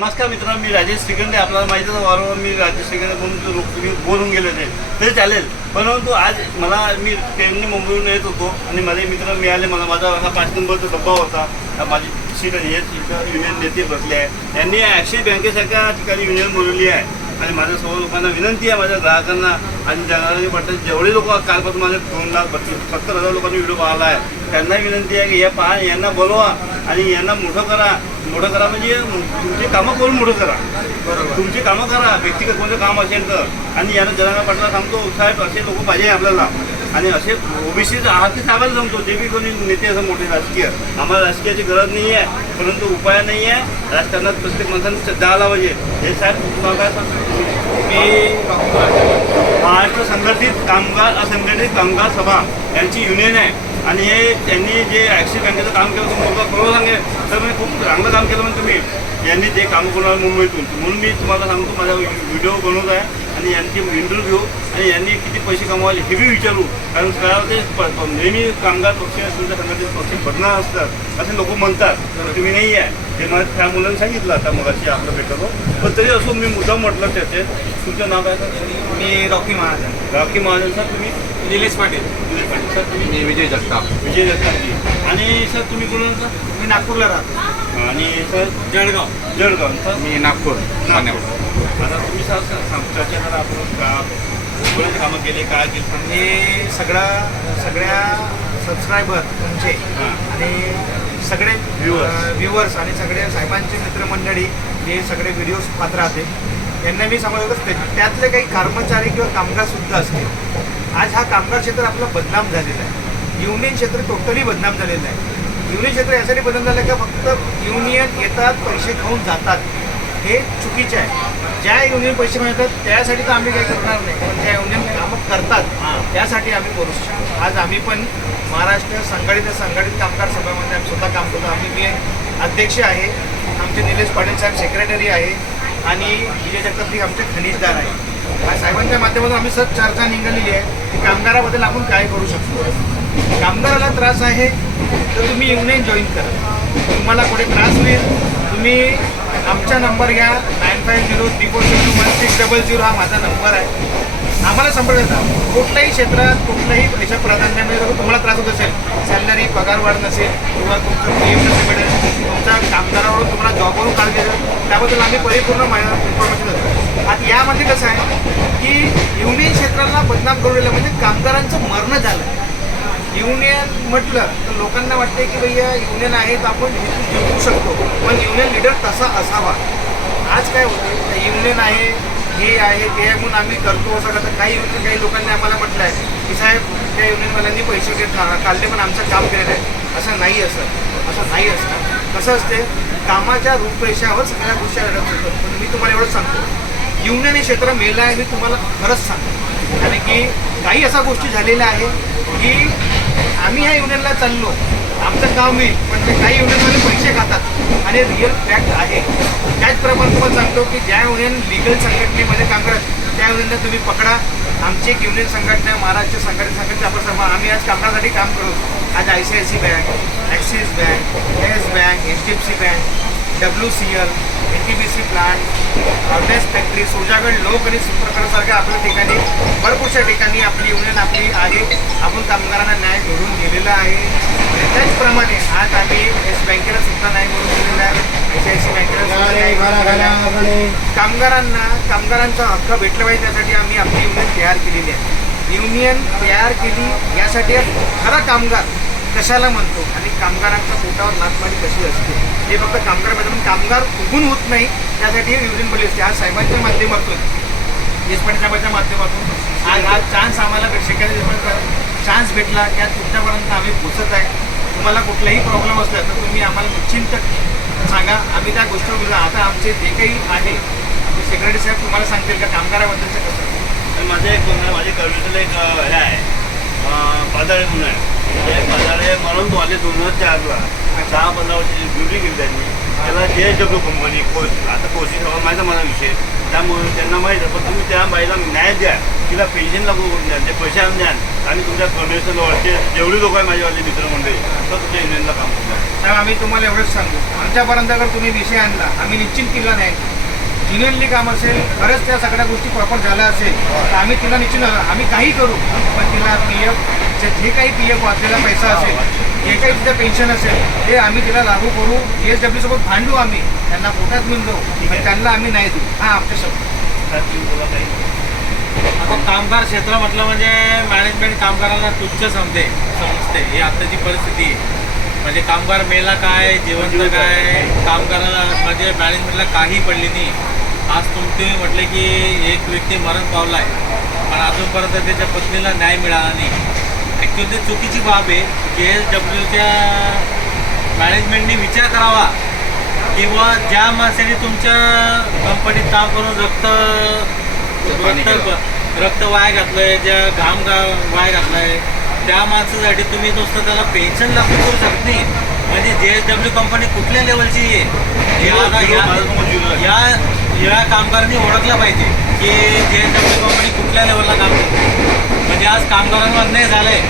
नमस्कार मित्रांनो मी राजेश श्रीखंडे आपल्याला माहिती आहे वारंवार मी राजेश श्रीखंडे म्हणून लोक तुम्ही बोलून गेले होते. तरी चालेल. परंतु आज मला मी ट्रेनने मुंबईहून येत होतो आणि माझे मित्र मिळाले. मला माझा हा पाच नंबरचा डब्बा होता. माझी सीट आहे. युनियन नेते बसले आहे. त्यांनी ॲक्सिस बँकेसारख्या ठिकाणी युनियन बोलवली आहे. आणि माझ्या सर्व लोकांना विनंती आहे. माझ्या ग्राहकांना आणि जगाला पडतात जेवढे लोक कालपासून माझे दोन लाख बत्तीस सत्तर हजार लोकांनी व्हिडिओ पाहिला आहे त्यांना विनंती आहे की या पहा यांना बोलवा. आणि यांना मोठं करा मोठं करा म्हणजे तुमची कामं करून मोठं करा. बरोबर. तुमची कामं करा व्यक्तिगत कोणतं काम असेल तर. आणि यांना जनांना पाटला सांगतो साहेब असे लोक पाहिजे आपल्याला. आणि असे ओबीसी आहात ते साहेबाला सांगतो जे बी कोणी नेते असं मोठे राजकीय आम्हाला राजकीयाची गरज नाही आहे परंतु उपाय नाही आहे राजकारणात प्रत्येक माणसाने द्यायला पाहिजे हे साहेब मी महाराष्ट्र संघटित कामगार असंघटित कामगार सभा यांची युनियन आहे. आणि हे त्यांनी जे ॲक्सिस बँकेचं काम केलं तुम्ही मला खरं सांगेल तर मी खूप चांगलं काम केलं म्हणजे तुम्ही यांनी ते काम करून मुंबईतून. म्हणून मी तुम्हाला सांगतो माझा व्हिडिओ बनवत आहे आणि यांची इंटरव्ह्यू आणि यांनी किती पैसे कमवायले हे बी विचारू. कारण काय ते नेहमी कामगार पक्ष तुमच्या संघटित पक्ष बदनार असतात असे लोक म्हणतात. तर तुम्ही नाही आहे. ते मला त्या मुलांनी सांगितलं आता मगाशी आपलं भेटलो पण तरी असो मी मुद्दाम म्हटलं त्याचे. तुमचं नाव काय? सर मी रॉकी महाजन. राखी महाजन सर तुम्ही? निलेश पाटील. विजय पाटील. सर तुम्ही मी विजय जगताप. विजय दत्ताजी आणि सर तुम्ही कुठून सर मी नागपूरला राहतो. आणि सर जळगाव. जळगाव. सर मी नागपूर. ठाण्यावर आता तुम्ही सर चर्चा करा आपण का कोणाचे कामं केले काय केले हे सगळं सगळ्या सबस्क्रायबर तुमचे हां. आणि सगळे. व्ह्युअर्स आणि सगळे साहेबांचे मित्रमंडळी हे सगळे व्हिडिओज पाहत राहते. यांना मी सांगत होतो त्या- त्यातले काही कर्मचारी किंवा कामगार सुद्धा असतील. आज हा कामगार क्षेत्र आपला बदनाम झालेला आहे. युनियन क्षेत्र टोटली बदनाम झालेलं आहे. युनियन क्षेत्र यासाठी बदनाम झालं आहे का फक्त युनियन येतात पैसे खाऊन जातात. हे चुकीचे आहे. ज्या युनियन पैसे मिळतात त्यासाठी तर आम्ही काही करणार नाही. पण ज्या युनियन कामं करतात त्यासाठी आम्ही करू शकतो. आज आम्ही पण महाराष्ट्र संघटित संघटित कामगार सभामध्ये आम्ही स्वतः काम करतो. आम्ही मी अध्यक्ष आहे. आमचे निलेश पाटील साहेब सेक्रेटरी आहे. आणि विजय जगताप आमचे खनिजदार आहे साहेबांच्या माध्यमातून आम्ही सर चर्चा निघालेली आहे. की कामगाराबद्दल आपण काय करू शकतो? कामगाराला त्रास आहे तर तुम्ही युनियन जॉईन करा. तुम्हाला कुठे त्रास होईल तुम्ही आमचा नंबर घ्या nine five zero three four six one six double zero हा माझा नंबर आहे. आम्हाला संपर्क येतात कुठल्याही क्षेत्रात कुठल्याही पैशा प्राधान्यामध्ये तुम्हाला त्रास होत असेल सॅलरी पगारवाढ नसेल किंवा तुमचं पी एम नसेल मिळेल तुमच्या कामगारावरून तुम्हाला जॉबवरून काढ त्याबद्दल आम्ही परिपूर्ण इन्फॉर्मेशन देतो. आता यामध्ये कसं आहे की युनियन क्षेत्राला बदनाम करून म्हणजे कामगारांचं मरणं झालं. युनियन म्हटलं तर लोकांना वाटते की भैया युनियन आहे तर आपण जिंकू शकतो. पण युनियन लिडर तसा असावा. आज काय होतं युनियन आहे हे आहे ते म्हणून आम्ही करतो असं करतो. काही युनियन काही लोकांनी आम्हाला म्हटलं आहे की साहेब त्या युनियनवाल्यांनी पैसे घेत काढले पण आमचं काम केलेलं आहे. असं नाही असं असं नाही असतं. कसं असते कामाच्या रूपरेषावर सगळ्या गोष्टी अडत पण मी तुम्हाला एवढंच सांगतो. युनियन हे क्षेत्र मेलं आहे मी तुम्हाला खरंच सांगतो. कारण की काही अशा गोष्टी झालेल्या आहे की आम्ही ह्या युनियनला चाललो आमचं काम येईल पण ते काही युनियनमध्ये पैसे खातात. आणि रिअल फॅक्ट आहे. त्याचप्रमाणे तुम्हाला सांगतो की ज्या युनियन लिगल संघटनेमध्ये काम करत त्या युनियनला तुम्ही पकडा. आमची एक युनियन संघटना महाराष्ट्र संघटना संघटना आपण सभा आम्ही आज कामगारासाठी काम करू. आज I C I C bank Axis bank Yes bank H D F C bank W C L A T B C plant organise factory सुजागड लोक आणि सुप्रकारसारख्या आपल्या ठिकाणी भरपूरशा ठिकाणी आपली युनियन आपली आहे. आपण कामगारांना न्याय घडून दिलेला आहे. त्याचप्रमाणे आज आम्ही एस बँकेला सुद्धा न्याय मिळवून दिलेला आहे. एस आय सी बँकेला दिलेला आहे. कामगारांना कामगारांचा हक्क भेटला पाहिजे त्यासाठी आम्ही आपली युनियन तयार केलेली आहे. युनियन तयार केली यासाठी खरा कामगार कशाला म्हणतो? आणि कामगारांच्या पोटावर नाचमारी कशी असते? हे फक्त कामगार पण कामगार उभून होत नाही त्यासाठी हे विवरण बोलली असते. आज साहेबांच्या माध्यमातून देशपांडे साहेबांच्या माध्यमातून आज हा चान्स आम्हाला शिकायला चान्स भेटला. की आज तुमच्यापर्यंत आम्ही पोचत आहे. तुम्हाला कुठलाही प्रॉब्लेम असला तर तुम्ही आम्हाला निश्चिंत सांगा. आम्ही त्या गोष्टीवर आता आमचे जे काही आहे आमचे सेक्रेटरी साहेब तुम्हाला सांगतील का कामगाराबद्दलचं कसं? आणि एक माझे कर्मचारी एक हे आहे. अं, म्हणून आहे. ते पादाळे म्हणून तो आले दोन हजार चारला. दहा पंधरा वर्षाची ड्युटी केली त्यांनी. त्याला जे डब्ल्यू कंपनी कोच आता कोचिंग माझा माझा विषय. त्यामुळे त्यांना माहीत आहे पण तुम्ही त्या बाईला न्याय द्या. तिला पेन्शन लागू करून द्या ते पैसे आणून द्या. आणि तुमच्या कमिशन जवळचे जेवढी लोक आहे माझेवाले मित्रमंडळी तर तुमच्या युनियनला काम करणार साहेब आम्ही तुम्हाला एवढंच सांगू. आमच्यापर्यंत जर तुम्ही विषय आणला आम्ही निश्चित किल्ला नाही जिनेनली काम असेल खरंच त्या सगळ्या गोष्टी प्रॉपर झाल्या असेल तर आम्ही तिला निश्चित आम्ही काही करू पण तिला पी एफ जे काही पी एफ वाचलेला पैसा असेल जे काही तिचं पेन्शन असेल ते आम्ही तिला लागू करू जी एस डब्ल्यू सोबत भांडू आम्ही त्यांना पोटात घेऊन जाऊ पण त्यांना आम्ही नाही देऊ. हा आमच्या शब्द आता कामगार क्षेत्र म्हटलं म्हणजे मॅनेजमेंट कामगारांना तुच्छ समजते समजते. ही आत्ताची परिस्थिती आहे. म्हणजे कामगार मेला काय जिवंत काय कामगाराला म्हणजे मॅनेजमेंटला काही पडली नाही. आज तुमचे म्हटले की एक व्यक्ती मरण पावला आहे पण अजूनपर्यंत त्याच्या पत्नीला न्याय मिळाला नाही. ॲक्च्युली ते चुकीची बाब आहे. जे एस डब्ल्यूच्या मॅनेजमेंटने विचार करावा. किंवा ज्या माणसाने तुमच्या कंपनीत काम करून रक्त रक्त रक्त वाया घातलंय ज्या घाम गा वाया घातलाय त्या माणसासाठी तुम्ही नुसतं त्याला पेन्शन लागू करू शकत नाही. म्हणजे जे एस डब्ल्यू कंपनी कुठल्या लेवलची आहे? या- या कामगारांनी ओळखलं पाहिजे की जे एस डब्ल्यू कंपनी कुठल्या लेवलला काम करते म्हणजे आज कामगारांवर अन्याय झालाय.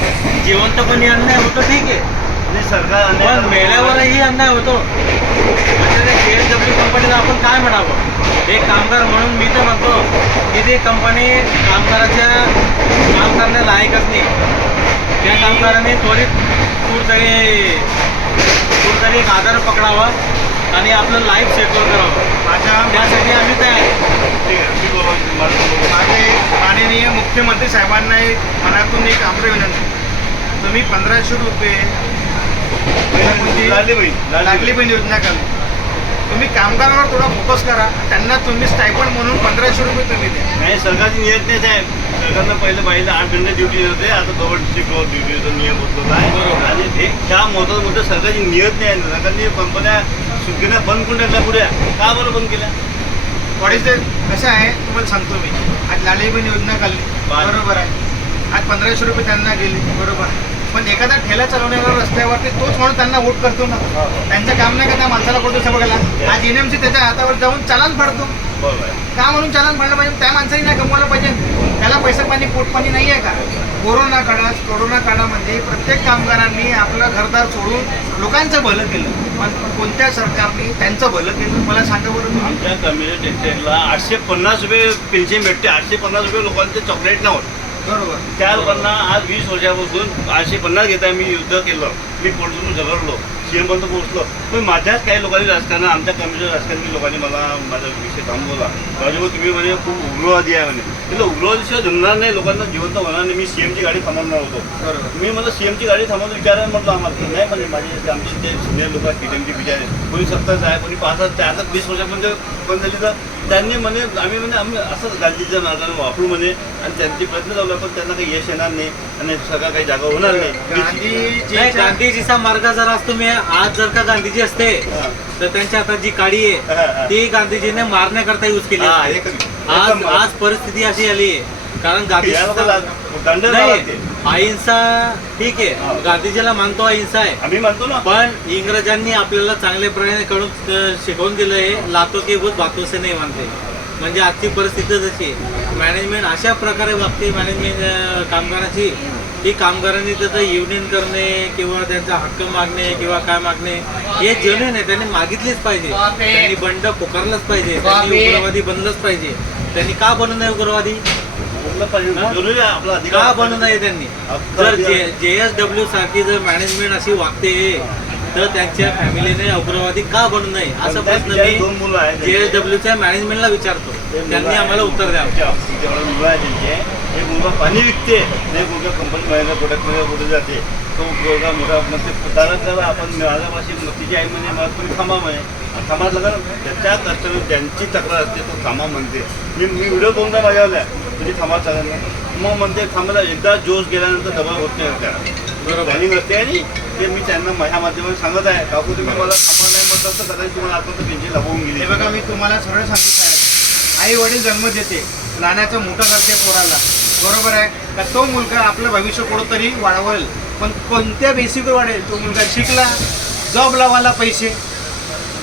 जिवंतपणी अन्याय होतो ठीक आहे. सरकार अन्याय पण. मेल्यावरही अन्याय होतो म्हणजे जे एस डब्ल्यू कंपनीला आपण काय म्हणावं एक कामगार म्हणून मी तर म्हणतो की ती कंपनी कामगाराच्या काम करण्या लायकच नाही त्या कामगाराने त्वरित कुठतरी कुठतरी एक आधार पकडावा आणि आपलं लाईफ सेटल करावं माझ्या त्यासाठी आम्ही तयार. माझे माननीय मुख्यमंत्री साहेबांना एक मनातून एक आम्र विनंती तुम्ही पंधराशे रुपये लागली पण योजना कमी तुम्ही कामगारांवर थोडा फोकस करा. त्यांना तुम्ही स्टायपंड म्हणून पंधराशे रुपये तुम्ही द्या. नाही सरकारची नियत नाही साहेब. सरकारनं पहिले पाहिलं आठ घंटे ड्युटी होते आता दोन शिफ्ट ड्युटीचा नियम आहे. बरोबर. आणि हे त्या महत्वाचं मोठं सरकारची नियत नाही आहे. सरकारने कंपन्या सुटकेल्या बंद करून टाकल्या पुढे. का बरं बंद केल्या? द कसं आहे? तुम्हाला सांगतो मी. आज लाडली बहीण योजना काढली. बरं. बरोबर आहे. आज पंधराशे रुपये त्यांना गेले बरोबर आहे. पण एखादा ठेला चालवण्यावर रस्त्यावरती तोच म्हणून त्यांना वोट करतो ना. त्यांचं काम नाही का त्या माणसाला करतो सगळ्याला आज एन एम सी त्याच्या हातावर जाऊन चालान फाडतो. का म्हणून चालन भरलं पाहिजे? त्या माणसाने नाही कमवायला पाहिजे. त्याला पैसा पाणी पोट पाणी नाही आहे का? कोरोना काळात कोरोना काळामध्ये प्रत्येक कामगारांनी आपलं घरदार सोडून लोकांचं भलं केलं. पण कोणत्या सरकारने त्यांचं भलं केलं? मला सांगा बरं आमच्या कम्युनिटी आठशे पन्नास रुपये पेन्शन भेटते. आठशे पन्नास रुपये लोकांचे चॉकलेट नाव बरोबर त्या लोकांना आज वीस वर्षापासून आठशे पन्नास घेता मी युद्ध केलं. मी पोलिसून झगडलो. सीएम पर्यंत पोहोचलो. पण माझ्याच काही लोकांनी राजकारण आमच्या कम्युनिटी राजकारणी लोकांनी मला माझा विषय थांबवला राजू तुम्ही म्हणे खूप उग्रवादी आहे म्हणे. तिथं उग्रवादीशिवाय जमणार नाही लोकांना जिवंत होणार नाही. मी सीएमची गाडी थांबवणार होतो. बरोबर. मी मला सीएमची गाडी थांबवून विचारायला म्हटलं आम्हाला नाही म्हणजे माझे आमचे जे सिनियर लोक आहेत टीएमचे बिचारे कोणी सत्ताच आहे कोणी पाच ते आता वीस वर्षापर्यंत बंद झाली तर त्यांनी म्हणे आम्ही म्हणजे आम्ही असं गांधीच्या मार्गाने वापरू म्हणे आणि त्यांचे प्रयत्न आहे पण त्यांना काही यश येणार नाही आणि सगळं काही जागा होणार नाही गांधीजीचा मार्ग जर आज तुम्ही आज जर का गांधीजी असते. तर त्यांच्या हातात जी काडी हा, आहे. ती गांधीजीने मारण्याकरता युज केली हा, असते. आज आज परिस्थिती अशी आली आहे कारण नाही लागते. अहिंसा ठीक हा. आहे गांधीजीला मानतो अहिंसा आहे. आम्ही म्हणतो ना. पण इंग्रजांनी आपल्याला चांगल्या प्रकारे कडून शिकवून दिलं आहे. लातो की भूत बातों से नाही मानते. म्हणजे आजची परिस्थिती जशी मॅनेजमेंट अशा प्रकारे वागते मॅनेजमेंट कामगाराची की कामगारांनी त्याचं युनियन करणे किंवा त्यांचा हक्क मागणे किंवा काय मागणे हे जेन्युन आहे. त्यांनी मागितलीच पाहिजे. त्यांनी बंड पुकारलंच पाहिजे. त्यांनी उग्रवादी बनलंच पाहिजे. त्यांनी का बनू नये उग्रवादी? पाहिजे आहे का अधिकार. बनू नये त्यांनी? जर. जे एस डब्ल्यू सारखी जर मॅनेजमेंट अशी वागते तर त्यांच्या फॅमिलीने उग्रवादी का बनू नये? असं प्रश्न मी जे एस डब्ल्यूच्या मॅनेजमेंटला विचारतो. त्यांनी. आम्हाला उत्तर द्यावं. मुलं आहे त्यांचे एक मुलगा पाणी विकते एक मुलगा कंपनी महिला प्रोडक्टमध्ये पुढे जाते. तो मुलगा मोठा मग ते दादा तर आपण माझ्यापाशी तिची आई म्हणे मला तुम्ही थांबा म्हणे थांबा लगा त्याच्या कर्तव्य ज्यांची तक्रार असते तो थांबा म्हणते. मी मी व्हिडिओ दोनदा माझ्यावल्या तुम्ही थांबा चालेल ना मग म्हणते थांबायला एकदा जोश गेल्यानंतर डबल होत नाही त्या बरोबर. प्लॅनिंग असते आणि ते मी त्यांना माझ्या माध्यमातून सांगत आहे. काकू तुम्ही मला थांबा नाही म्हटलं तर कदाचित तुम्हाला आत्महत्या पेन्शन लागवून गेली. हे बघा मी तुम्हाला सरळ सांगितलं आहे. आई वडील जन्म देते. लहानाचं मोठं करते पोराला. बरोबर आहे? का तो मुलगा आपलं भविष्य कुठंतरी वाढवेल. पण कोणत्या बेसिकवर वाढेल? तो मुलगा शिकला जॉब लावायला पैसे.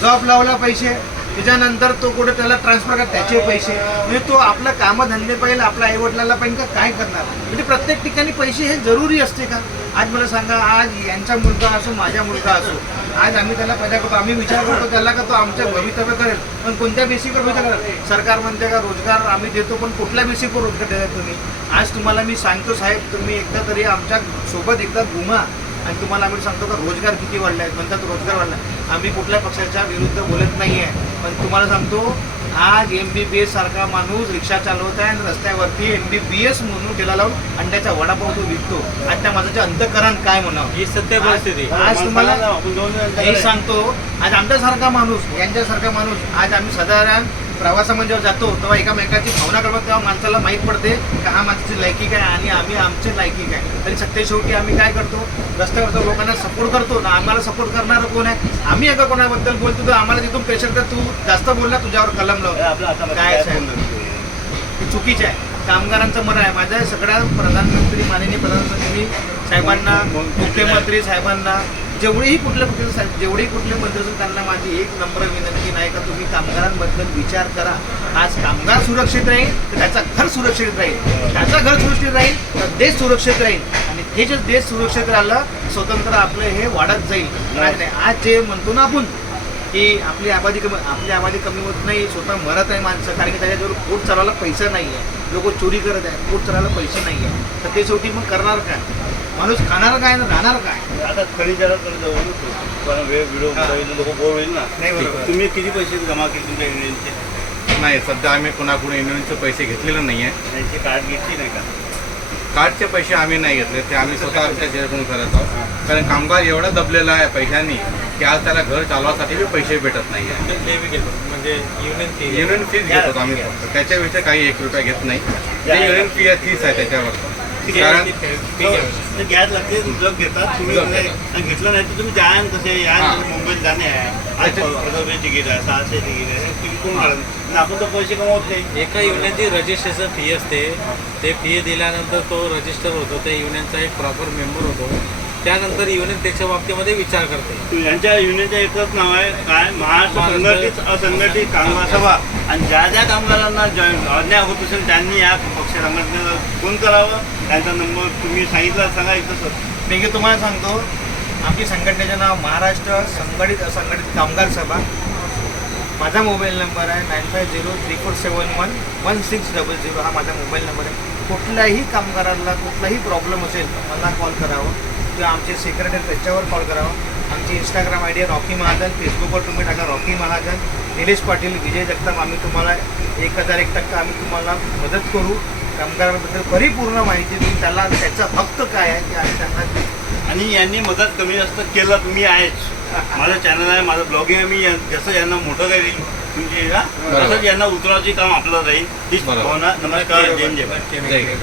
जॉब लावला पैसे त्याच्यानंतर तो कुठे त्याला ट्रान्सफर करा त्याचे पैसे. म्हणजे तो आपलं कामधंदे पाहिजे आपल्या आईवडिलाला पाहिजे का काय करणार? म्हणजे प्रत्येक ठिकाणी पैसे हे जरुरी असते का? आज मला सांगा आज यांचा मुलगा असो माझा मुलगा असो आज आम्ही त्याला पैदा करतो आम्ही विचार करतो त्याला का तो आमच्या भवितव्य करेल? पण कोणत्या बेसिकवर विचार करेल? सरकार म्हणते का रोजगार आम्ही देतो पण कुठल्या बेसिकवर रोजगार देतात तुम्ही? आज तुम्हाला मी सांगतो साहेब तुम्ही एकदा तरी आमच्यासोबत एकदा घुमा. आणि तुम्हाला आम्ही सांगतो का रोजगार किती वाढले आहेत? म्हणतात रोजगार वाढला. आम्ही कुठल्या पक्षाच्या विरुद्ध बोलत नाही आहे पण तुम्हाला सांगतो आज एम बी बी एस सारखा माणूस रिक्षा चालवत आहे आणि रस्त्यावरती एम बी बी एस म्हणून ठेला लावून अंड्याचा वडापाव तो विकतो. आज त्या माझ्याचे अंतकरण काय म्हणावं? ही सत्य परिस्थिती. आज तुम्हाला हे सांगतो आज आमच्यासारखा माणूस यांच्यासारखा माणूस आज आम्ही साधारण प्रवासामध्ये जेव्हा जातो तेव्हा एकामेकाची भावना करतो तेव्हा माणसाला माहीत पडते का हा माणसाची लायकी काय आणि आम्ही आमचे लायकी काय तरी सत्य शेवटी आम्ही काय करतो? रस्त्यावरच्या लोकांना सपोर्ट करतो. ना आम्हाला सपोर्ट करणारं कोण आहे? आम्ही एका कोणाबद्दल बोलतो तर आम्हाला तिथून प्रेशर तर तू जास्त बोलला तुझ्यावर कलम लावतो आपलं आता काय काय साहेब? चुकीचं आहे. कामगारांचं मरण आहे. माझ्या सगळ्या प्रधानमंत्री माननीय प्रधानमंत्री साहेबांना मुख्यमंत्री साहेबांना जेवढेही कुठले कुठले साहेब जेवढेही कुठले मंत्री असतील त्यांना माझी एक नम्र विनंती नाही का तुम्ही कामगारांबद्दल विचार करा. आज कामगार सुरक्षित राहील तर त्याचं घर सुरक्षित राहील. त्याचं घर सुरक्षित राहील तर देश सुरक्षित राहील. आणि हे जे देश सुरक्षित राहिलं स्वतंत्र आपलं हे वाढत जाईल. आज नाही आज जे म्हणतो ना आपण की आपली आबादी कमी आपली आबादी कमी होत नाही स्वतः मरत आहे माणसं कारण की त्याच्याजवळ पोट चालवायला पैसा नाही आहे लोक चोरी करत आहे पोट चालवायला पैसे नाही आहे तर ते शेवटी मग करणार काय? माणूस खाणार काय ना राहणार काय? आता खनिजाकडे जाऊ ना तू. पण वेळ व्हिडिओ हा. लोक बोर होईल ना. नाही बरोबर. तुम्ही किती पैसे जमा केले तुमच्या युनियनचे नाही सध्या आम्ही कुणाकडून युनियनचे पैसे घेतलेले नाही आहे त्यांची कार्ड घेतली नाही का? कार्डचे पैसे आम्ही नाही घेतले ते आम्ही स्वतः आमच्या जेवढून करत आहोत. कारण कामगार एवढा दबलेला आहे पैशांनी की आज त्याला घर चालवासाठी बी पैसे भेटत नाही आहे म्हणजे युनियन फी युनियन फीज घेतो आम्ही फक्त. त्याच्याविषयी काही एक रुपया घेत नाही. ते युनियन फी आहे तीच आहे त्याच्यावर. कारण गॅस लागते जग घेतात तुम्ही घेतलं नाही तर तुम्ही जाण कसे या. मुंबईत जाणे आहे. तिकीट आहे सहाशे तिकीट आहे तुम्ही कोण काढत आणि आपण तर पैसे कमवत नाही. एका युनियनची रजिस्ट्रेशन फी असते. ते फी दिल्यानंतर तो रजिस्टर होतो त्या युनियनचा एक प्रॉपर मेंबर होतो. त्यानंतर युनियन त्याच्या बाबतीमध्ये विचार करते. यांच्या युनियनचं एकच नाव आहे काय? महाराष्ट्र संघटित असंघटित कामगार सभा. आणि ज्या ज्या कामगारांना ज- अन्याय होत असेल त्यांनी या पक्ष संघटनेला फोन करावं. त्यांचा नंबर तुम्ही सांगितला सांगा इथं सर. मी की तुम्हाला सांगतो आमची संघटनेचं नाव महाराष्ट्र संघटित असंघटित कामगार सभा. माझा मोबाईल नंबर आहे nine five zero three four seven one one six double zero हा माझा मोबाईल नंबर आहे. कुठल्याही कामगाराला कुठलाही प्रॉब्लेम असेल तर मला कॉल करावं. किंवा आमचे सेक्रेटरी त्याच्यावर कॉल करावं. आमची इंस्टाग्राम आय डी आहे रॉकी महाजन. फेसबुकवर तुम्ही टाका रॉकी महाजन. निलेश पाटील विजय जगताप आम्ही तुम्हाला एक हजार एक टक्का आम्ही तुम्हाला मदत करू. कामगारांबद्दल परिपूर्ण माहिती देऊन त्याला त्याचा हक्क काय आहे ते आम्ही त्यांना देऊ. आणि यांनी मदत कमी जास्त केलं तुम्ही आहेच. माझं चॅनल आहे माझं ब्लॉगिंग आहे मी जसं यांना मोठं करेल म्हणजे हा, बरोबर. तसंच यांना उतरवायचे काम आपलं राहील. हीच. भावना. नमस्कार जय जय जय